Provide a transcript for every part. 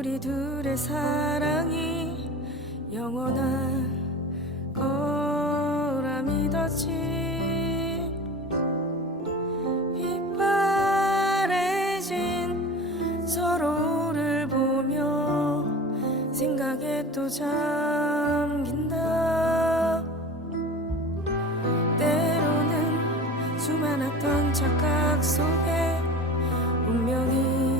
우리 둘의 사랑이 영원한 거라 믿었지. 빛바래진 서로를 보며 생각에 또 잠긴다. 때로는 수많았던 착각 속에 운명이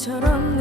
바람처럼